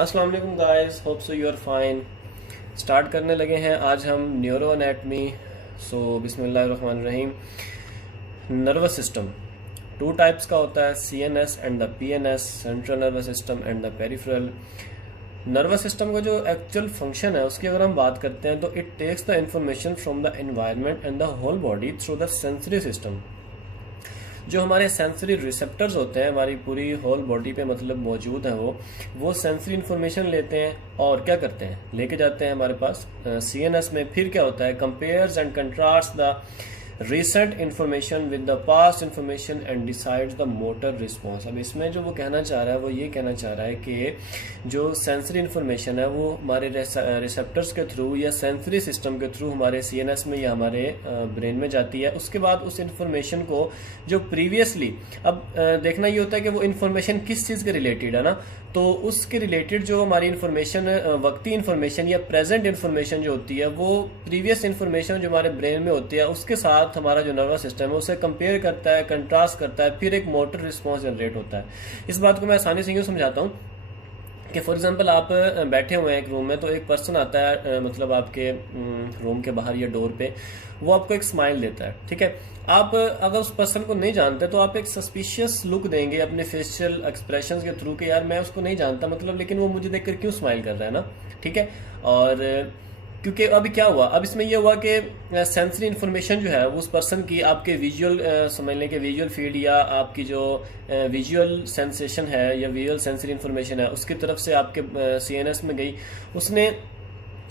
अस्सलाम वालेकुम guys, hope so you are fine. Start करने लगे हैं आज हम न्यूरो एनाटमी। सो बिस्मिल्लाहिर्रहमानिर्रहीम। नर्वस सिस्टम टू टाइप्स का होता है, CNS and the PNS, central nervous system and the peripheral. Nervous system का जो एक्चुअल फंक्शन है उसकी अगर हम बात करते हैं तो it takes the information from the environment and the whole body through the sensory system. जो हमारे सेंसरी रिसेप्टर्स होते हैं हमारी पूरी होल बॉडी पे मतलब मौजूद हैं, वो सेंसरी इंफॉर्मेशन लेते हैं और क्या करते हैं, लेके जाते हैं हमारे पास सीएनएस में। फिर क्या होता है, compares and contrast the recent information with the past information and decides the motor response. अब इसमें जो वो कहना चाह रहा है वो ये कहना चाह रहा है कि जो सेंसरी इंफॉर्मेशन है वो हमारे रिसेप्टर्स के थ्रू या सेंसरी सिस्टम के थ्रू हमारे सीएनएस में या हमारे ब्रेन में जाती है। उसके बाद उस इंफॉर्मेशन को जो प्रीवियसली, अब देखना ये होता है कि वो इंफॉर्मेशन किस चीज़ के रिलेटेड है ना, तो उसके रिलेटेड जो हमारी इंफॉर्मेशन, वक्ती इंफॉर्मेशन या प्रेजेंट इंफॉर्मेशन जो होती है वो प्रीवियस इंफॉर्मेशन जो हमारे ब्रेन में होती है उसके साथ हमारा जो नर्वस सिस्टम है उसे कंपेयर करता है, कंट्रास्ट करता है, फिर एक मोटर रिस्पॉन्स जनरेट होता है। इस बात को मैं आसानी से यूँ समझाता हूँ कि फॉर एग्जांपल आप बैठे हुए हैं एक रूम में, तो एक पर्सन आता है मतलब आपके रूम के बाहर या डोर पे, वो आपको एक स्माइल देता है, ठीक है। आप अगर उस पर्सन को नहीं जानते तो आप एक सस्पिशियस लुक देंगे अपने फेशियल एक्सप्रेशंस के थ्रू कि यार मैं उसको नहीं जानता मतलब, लेकिन वो मुझे देखकर क्यों स्माइल कर रहा है ना, ठीक है। और क्योंकि अभी क्या हुआ, अब इसमें यह हुआ कि सेंसरी इन्फॉर्मेशन जो है वो उस पर्सन की आपके विजुअल समझ लें कि विजुअल फील्ड या आपकी जो विजुअल सेंसेशन है या विजुअल सेंसरी इन्फॉर्मेशन है उसकी तरफ से आपके सीएनएस में गई। उसने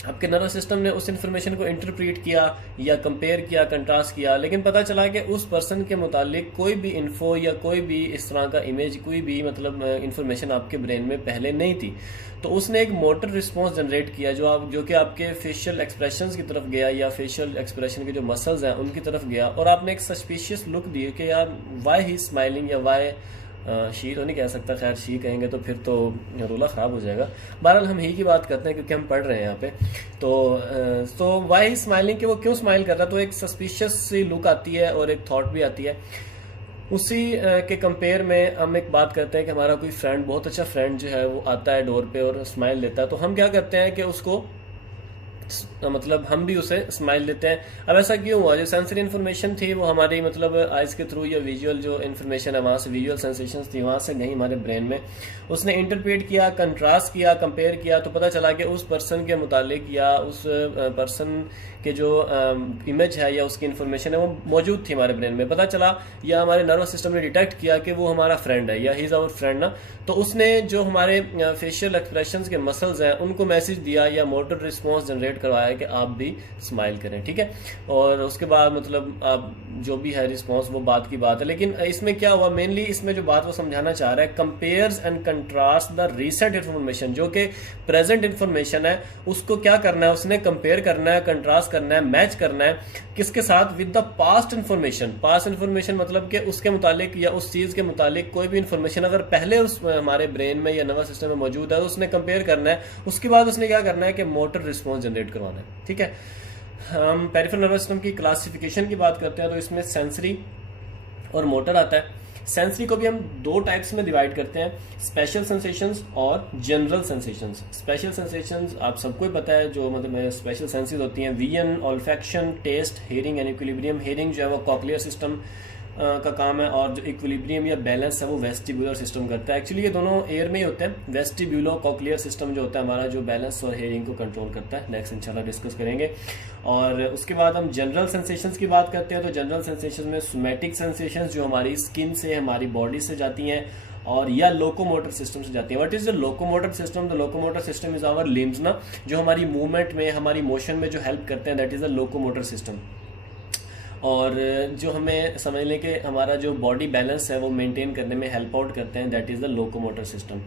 आपके नर्वस सिस्टम ने उस इन्फॉर्मेशन को इंटरप्रेट किया या कंपेयर किया, कंट्रास्ट किया, लेकिन पता चला कि उस पर्सन के मुतालिक कोई भी इन्फो या कोई भी इस तरह का इमेज, कोई भी मतलब इन्फॉर्मेशन आपके ब्रेन में पहले नहीं थी। तो उसने एक मोटर रिस्पॉन्स जनरेट किया जो कि आपके फेशियल एक्सप्रेशंस की तरफ गया या फेशियल एक्सप्रेशन के जो मसल्स हैं उनकी तरफ गया, और आपने एक सस्पिशियस लुक दी कि यार वाई ही स्माइलिंग या वाई शी तो नहीं कह सकता, खैर शी कहेंगे तो फिर तो रोला ख़राब हो जाएगा। बहरहाल हम ही की बात करते हैं क्योंकि हम पढ़ रहे हैं यहाँ पे। तो वाई स्माइलिंग कि वो क्यों स्माइल कर रहा है, तो एक सस्पिशियस सी लुक आती है और एक थॉट भी आती है। उसी के कंपेयर में हम एक बात करते हैं कि हमारा कोई फ्रेंड, बहुत अच्छा फ्रेंड जो है वो आता है डोर पे और स्माइल देता है, तो हम क्या करते हैं कि उसको मतलब हम भी उसे स्माइल देते हैं। अब ऐसा क्यों हुआ, जो सेंसरी इन्फॉर्मेशन थी वो हमारी मतलब आइज के थ्रू या विजुअल जो इन्फॉर्मेशन है वहाँ से, विजुअल सेंसेशंस थी वहाँ से नहीं हमारे ब्रेन में, उसने इंटरप्रेट किया, कंट्रास्ट किया, कंपेयर किया, तो पता चला कि उस पर्सन के मुतालिक या उस पर्सन के जो इमेज है या उसकी इन्फॉर्मेशन है वो मौजूद थी हमारे ब्रेन में। पता चला या हमारे नर्वस सिस्टम ने डिटेक्ट किया कि वो हमारा फ्रेंड है या ही इज़ आवर फ्रेंड ना, तो उसने जो हमारे फेशियल एक्सप्रेशंस के मसल्स हैं उनको मैसेज दिया या मोटर रिस्पॉन्स जनरेट करवाया कि आप भी स्माइल करें, ठीक है। और उसके बाद मतलब आप जो भी है रिस्पॉन्स वो बात की बात है, लेकिन इसमें क्या हुआ, मेनली इसमें जो बात वो समझाना चाह रहा है, compares and contrast the recent information, जो कि प्रेजेंट इन्फॉर्मेशन है उसको क्या करना है, उसने कंपेयर करना है, कंट्रास्ट करना है, मैच करना है किसके साथ, with the past information. Past information मतलब कि उसके मुतालिक या उस चीज के मुतालिक कोई भी इन्फॉर्मेशन अगर पहले उस हमारे ब्रेन में या नर्वस सिस्टम में मौजूद है तो उसने कंपेयर करना है, उसके बाद उसने क्या करना है कि मोटर रिस्पॉन्स जनरेट करवाना है, ठीक है। हम पेरिफेरल नर्वस सिस्टम की क्लासिफिकेशन की बात करते हैं तो इसमें सेंसरी और मोटर आता है। सेंसरी को भी हम दो टाइप्स में डिवाइड करते हैं, स्पेशल सेंसेशंस और जनरल सेंसेशंस। स्पेशल सेंसेशंस आप सबको ही पता है, जो मतलब स्पेशल सेंसेस होती हैं, vision, olfaction, taste, hearing and equilibrium. Hearing जो है वो कॉक्लियर सिस्टम का काम है, और जो इक्विलिब्रियम या बैलेंस है वो वेस्टिबुलर सिस्टम करता है। एक्चुअली ये दोनों एयर में ही होते हैं। वेस्टिब्यूलो कॉक्लियर सिस्टम जो होता है हमारा, जो बैलेंस और हेयरिंग को कंट्रोल करता है, नेक्स्ट इंशाल्लाह डिस्कस करेंगे। और उसके बाद हम जनरल सेंसेशंस की बात करते हैं, तो जनरल सेंसेशंस में सोमैटिक सेंसेशंस जो हमारी स्किन से, हमारी बॉडी से जाती हैं और या लोकोमोटर सिस्टम से जाती है। What is the locomotor system? The locomotor system is our limbs ना, जो हमारी मूवमेंट में, हमारी मोशन में जो हेल्प करते हैं, that is the locomotor system. और जो हमें समझ लें कि हमारा जो बॉडी बैलेंस है वो मेंटेन करने में हेल्प आउट करते हैं, that is the locomotor system.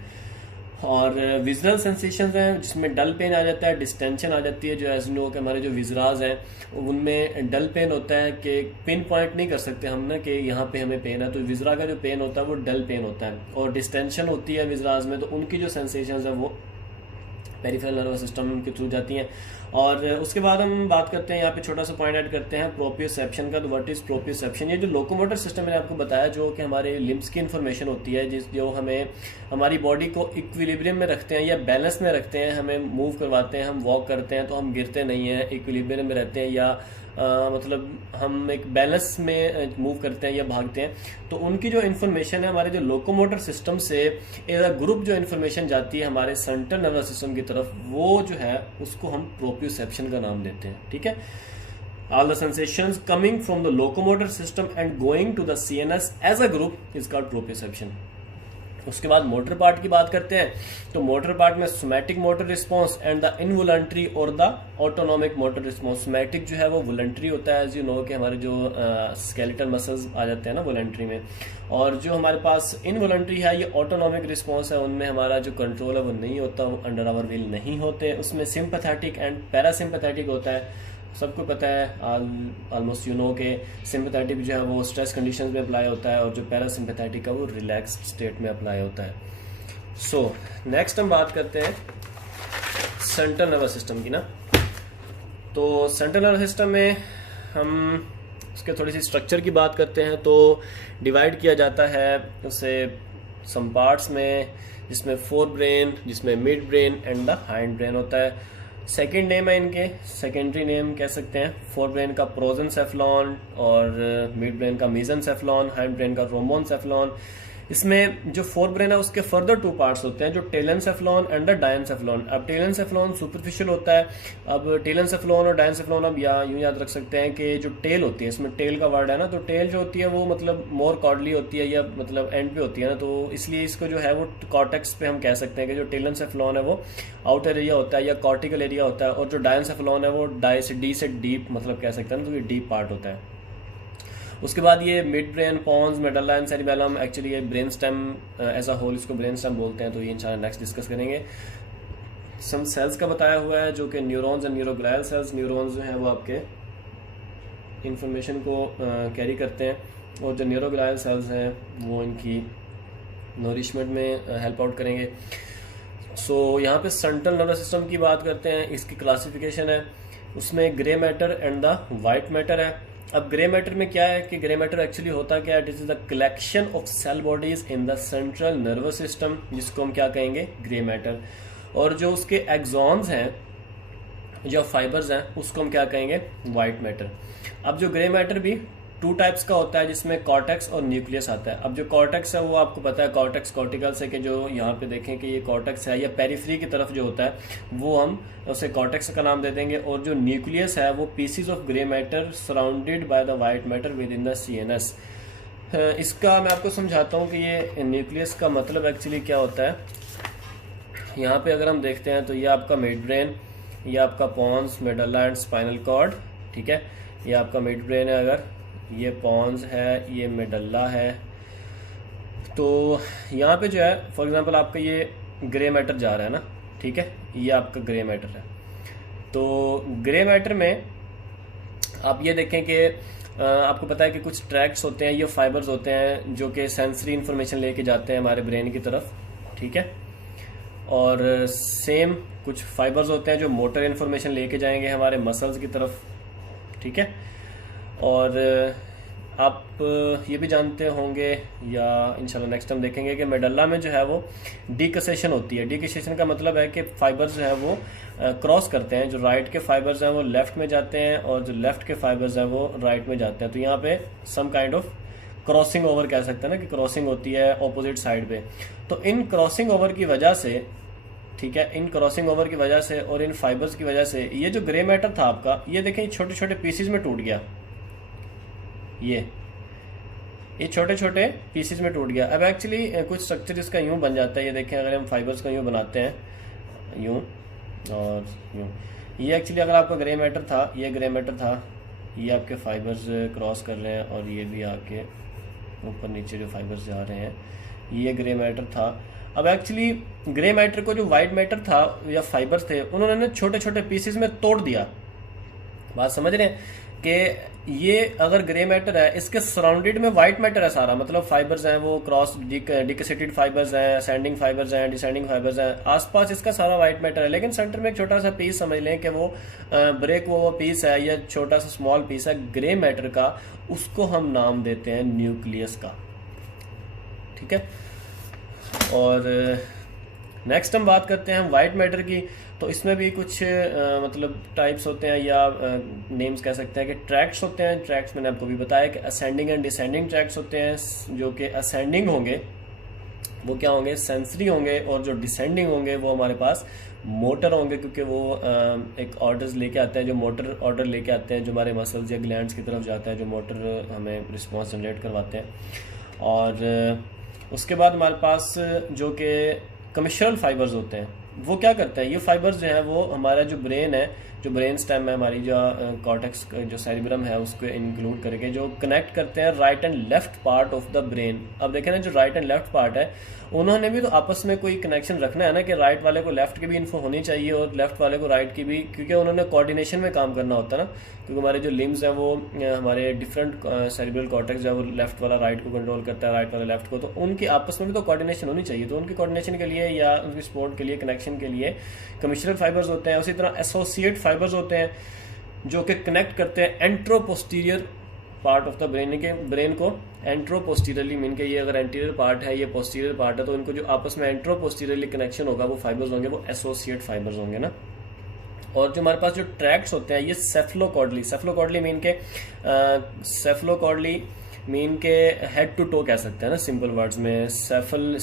और विजुअल सेंसेशंस हैं जिसमें डल पेन आ जाता है, डिस्टेंशन आ जाती है, जो एज नो के हमारे जो विजराज हैं उनमें डल पेन होता है कि पिन पॉइंट नहीं कर सकते हम ना कि यहाँ पे हमें पेन है, तो विजरा का जो पेन होता है वो डल पेन होता है। और डिस्टेंशन होती है विजराज में, तो उनकी जो सेंसेशंस है वो पेरिफेरल नर्वस सिस्टम के थ्रू जाती हैं। और उसके बाद हम बात करते हैं, यहाँ पे छोटा सा पॉइंट ऐड करते हैं प्रोप्रियोसेप्शन का। तो व्हाट इज प्रोप्रियोसेप्शन? ये जो लोकोमोटर सिस्टम मैंने आपको बताया, जो कि हमारे लिम्स की इन्फॉर्मेशन होती है, जो हमें हमारी बॉडी को इक्विलिब्रियम में रखते हैं या बैलेंस में रखते हैं, हमें मूव करवाते हैं, हम वॉक करते हैं तो हम गिरते नहीं हैं, इक्विलिब्रियम में रहते हैं, या मतलब हम एक बैलेंस में मूव करते हैं या भागते हैं। तो उनकी जो इन्फॉर्मेशन है हमारे जो लोकोमोटर सिस्टम से एज अ ग्रुप जो इन्फॉर्मेशन जाती है हमारे सेंट्रल नर्वस सिस्टम की तरफ, वो जो है उसको हम प्रोप्रियोसेप्शन का नाम देते हैं। ठीक है, all the sensations coming from the locomotor system and going to the CNS as a group is called proprioception। उसके बाद मोटर पार्ट की बात करते हैं। तो मोटर पार्ट में somatic motor response and the involuntary और the autonomic motor response. Somatic जो है वो वॉलंटरी होता है, एज यू नो कि हमारे जो स्केलेटल मसल्स आ जाते हैं ना वॉलंटरी में, और जो हमारे पास इनवॉलंटरी है ये ऑटोनॉमिक रिस्पॉन्स है, उनमें हमारा जो कंट्रोल है वो नहीं होता, वो अंडर आवर विल नहीं होते। उसमें सिंपैथेटिक एंड पैरासिम्पैथेटिक होता है। सबको पता है ऑलमोस्ट यू नो के सिंपैथेटिक जो है वो स्ट्रेस कंडीशंस में अप्लाई होता है, और जो पैरासिम्पैथेटिक है वो रिलैक्स्ड स्टेट में अप्लाई होता है। सो नेक्स्ट हम बात करते हैं सेंट्रल नर्वस सिस्टम की ना। तो सेंट्रल नर्वस सिस्टम में हम उसके थोड़ी सी स्ट्रक्चर की बात करते हैं। तो डिवाइड किया जाता है उसे सम पार्ट्स में, जिसमें फोर ब्रेन, जिसमें mid brain and the hind brain होता है। सेकेंड नेम है इनके, सेकेंडरी नेम कह सकते हैं। फोर ब्रेन का प्रोजेंसेफ्लॉन और मिड ब्रेन का मेसेंसेफ्लॉन, हाइंड ब्रेन का रोमोनसेफ्लॉन। इसमें जो फोर ब्रेन है उसके फर्दर टू पार्ट्स होते हैं, जो टेलेंसेफ्लॉन एंड द डायनसेफ्लॉन। अब टेलेंसेफ्लॉन सुपरफिशियल होता है। अब टेलेंसेफ्लॉन और डायनसेफ्लॉन अब यूं याद रख सकते हैं कि जो टेल होती है, इसमें टेल का वर्ड है ना, तो टेल जो होती है वो मतलब मोर कॉर्डली होती है, या मतलब एंड पे होती है ना, तो इसलिए इसको जो है वो कॉर्टेक्स पे हम कह सकते हैं कि जो टेलेंसेफ्लॉन है वो आउटर एरिया होता है या कॉर्टिकल एरिया होता है, और जो डायनसेफ्लॉन है वो डी से डीप मतलब कह सकते हैं ना, तो ये डीप पार्ट होता है। उसके बाद ये midbrain, pons, medulla and cerebellum, actually ये brain stem as a whole, इसको ब्रेन स्टेम बोलते हैं, तो ये इंशाल्लाह नेक्स्ट डिस्कस करेंगे। सम सेल्स का बताया हुआ है, जो कि neurons and neuroglial cells. Neurons जो हैं वो आपके इंफॉर्मेशन को कैरी करते हैं, और जो न्यूरोग्लायल सेल्स हैं वो इनकी नोरिशमेंट में हेल्प आउट करेंगे। सो यहाँ पे सेंट्रल नर्वस सिस्टम की बात करते हैं, इसकी क्लासिफिकेशन है, उसमें grey matter and the white matter है। अब ग्रे मैटर में क्या है कि ग्रे मैटर एक्चुअली होता क्या है, it is the collection of cell bodies in the central nervous system, जिसको हम क्या कहेंगे, ग्रे मैटर। और जो उसके एक्सॉन्स हैं, जो फाइबर्स हैं, उसको हम क्या कहेंगे, वाइट मैटर। अब जो ग्रे मैटर भी टू टाइप्स का होता है, जिसमें कॉर्टेक्स और न्यूक्लियस आता है। अब जो कॉर्टेक्स है वो आपको पता है कॉर्टेक्स कॉर्टिकल से, कि जो यहाँ पे देखें कि ये कॉर्टेक्स है, या पेरिफेरी की तरफ जो होता है वो हम उसे कॉर्टेक्स का नाम दे देंगे। और जो न्यूक्लियस है वो PCs of grey matter surrounded by the white matter with in the CNS. इसका मैं आपको समझाता हूँ कि ये न्यूक्लियस का मतलब एक्चुअली क्या होता है। यहाँ पे अगर हम देखते हैं तो ये आपका मिड ब्रेन, ये आपका Pond's, medulla and spinal cord, ठीक है। ये आपका मिड ब्रेन है, अगर ये पॉन्स है, ये मेडल्ला है। तो यहाँ पे जो है फॉर एग्जांपल आपका ये ग्रे मैटर जा रहा है ना, ठीक है, ये आपका ग्रे मैटर है। तो ग्रे मैटर में आप ये देखें कि आपको पता है कि कुछ ट्रैक्ट्स होते हैं, ये फाइबर्स होते हैं जो कि सेंसरी इंफॉर्मेशन लेके जाते हैं हमारे ब्रेन की तरफ, ठीक है। और सेम कुछ फाइबर्स होते हैं जो मोटर इंफॉर्मेशन लेके जाएंगे हमारे मसल्स की तरफ, ठीक है। और आप ये भी जानते होंगे, या इंशाल्लाह नेक्स्ट टाइम देखेंगे, कि मेडल्ला में जो है वो डिकसेशन होती है। डिकसेशन का मतलब है कि फाइबर्स जो है वो क्रॉस करते हैं, जो राइट के फाइबर्स हैं वो लेफ्ट में जाते हैं, और जो लेफ्ट के फाइबर्स हैं वो राइट में जाते हैं। तो यहाँ पे some kind of crossing over कह सकते हैं ना, कि क्रॉसिंग होती है ऑपोजिट साइड पे। तो इन क्रॉसिंग ओवर की वजह से, ठीक है, इन क्रॉसिंग ओवर की वजह से और इन फाइबर्स की वजह से ये जो ग्रे मैटर था आपका, ये देखें छोटे छोटे पीसेज में टूट गया, ये छोटे छोटे पीसेस में टूट गया। अब एक्चुअली कुछ स्ट्रक्चर इसका यूं बन जाता है, ये देखें अगर हम फाइबर्स का यूं बनाते हैं, यूं और यूं, ये एक्चुअली अगर आपका ग्रे मैटर था, ये ग्रे मैटर था, ये आपके फाइबर्स क्रॉस कर रहे हैं, और ये भी आके ऊपर नीचे जो फाइबर्स जा रहे हैं, ये ग्रे मैटर था। अब एक्चुअली ग्रे मैटर को जो वाइट मैटर था या फाइबर्स थे, उन्होंने छोटे छोटे पीसेस में तोड़ दिया। बात समझ रहे हैं? कि ये अगर ग्रे मैटर है, इसके सराउंडेड में व्हाइट मैटर है सारा, मतलब फाइबर्स हैं वो क्रॉस डिकेसेटेड फाइबर्स हैं, असेंडिंग फाइबर्स हैं, डिसेंडिंग फाइबर्स हैं, आसपास इसका सारा व्हाइट मैटर है, लेकिन सेंटर में एक छोटा सा पीस समझ लें कि वो ब्रेक वो पीस है या छोटा सा स्मॉल पीस है ग्रे मैटर का, उसको हम नाम देते हैं न्यूक्लियस का। ठीक है। और नेक्स्ट हम बात करते हैं वाइट मैटर की। तो इसमें भी कुछ मतलब टाइप्स होते हैं या नेम्स कह सकते हैं कि ट्रैक्ट्स होते हैं। ट्रैक्ट्स मैंने आपको भी बताया कि असेंडिंग एंड डिसेंडिंग ट्रैक्ट्स होते हैं। जो कि असेंडिंग होंगे वो क्या होंगे, सेंसरी होंगे, और जो डिसेंडिंग होंगे वो हमारे पास मोटर होंगे, क्योंकि वो एक ऑर्डर्स लेके आते हैं, जो मोटर ऑर्डर लेके आते हैं जो हमारे मसल्स या ग्लैंड्स की तरफ जाता है, जो मोटर हमें रिस्पॉन्स जनरेट करवाते हैं। और उसके बाद हमारे पास जो कि कमिश्रल फाइबर्स होते हैं, वो क्या करते हैं, ये फाइबर्स जो है वो हमारा जो ब्रेन है, जो ब्रेन स्टेम है, हमारी जो कॉर्टेक्स जो सेरिब्रम है उसको इंक्लूड करके जो कनेक्ट करते हैं right and left part of the brain. अब देखें ना, जो राइट एंड लेफ्ट पार्ट है उन्होंने भी तो आपस में कोई कनेक्शन रखना है ना, कि राइट वाले को लेफ्ट की भी इन्फो होनी चाहिए और लेफ्ट वाले को राइट की भी, क्योंकि उन्होंने कोऑर्डिनेशन में काम करना होता है ना, क्योंकि हमारे जो लिम्स हैं वो हमारे डिफरेंट सेरिब्रल कॉर्टेक्स जो है वो लेफ्ट वाला राइट को कंट्रोल करता है, राइट वाला लेफ्ट को, तो उनकी आपस में भी तो कोऑर्डिनेशन होनी चाहिए। तो उनकी कोऑर्डिनेशन के लिए या उनकी सपोर्ट के लिए, कनेक्शन के लिए कमिश्रल फाइबर्स होते हैं। उसी तरह एसोसिएट फाइबर्स होते हैं जो कि कनेक्ट करते हैं anteroposterior part of the brain के ब्रेन को एंट्रोपोस्टीरियरली, मीन के ये अगर एंटीरियर पार्ट है, ये पोस्टीरियर पार्ट है, तो इनको जो आपस में एंट्रोपोस्टीरियरली कनेक्शन होगा वो फाइबर्स होंगे, वो एसोसिएट फाइबर्स होंगे ना। और जो हमारे पास जो ट्रैक्ट्स होते हैं ये सेफलोकॉर्डली मीन के हेड टू टो कह सकते हैं ना, सिंपल वर्ड्स में। सेफेलिक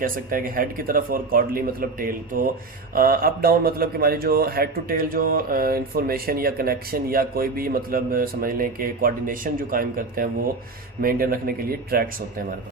कह सकते हैं कि हेड की तरफ, और कॉर्डली मतलब टेल। तो अप डाउन मतलब कि हमारी जो हेड टू टेल जो इंफॉर्मेशन या कनेक्शन या कोई भी मतलब समझ लें कि कोऑर्डिनेशन जो कायम करते हैं वो मेंटेन रखने के लिए ट्रैक्ट्स होते हैं हमारे पास।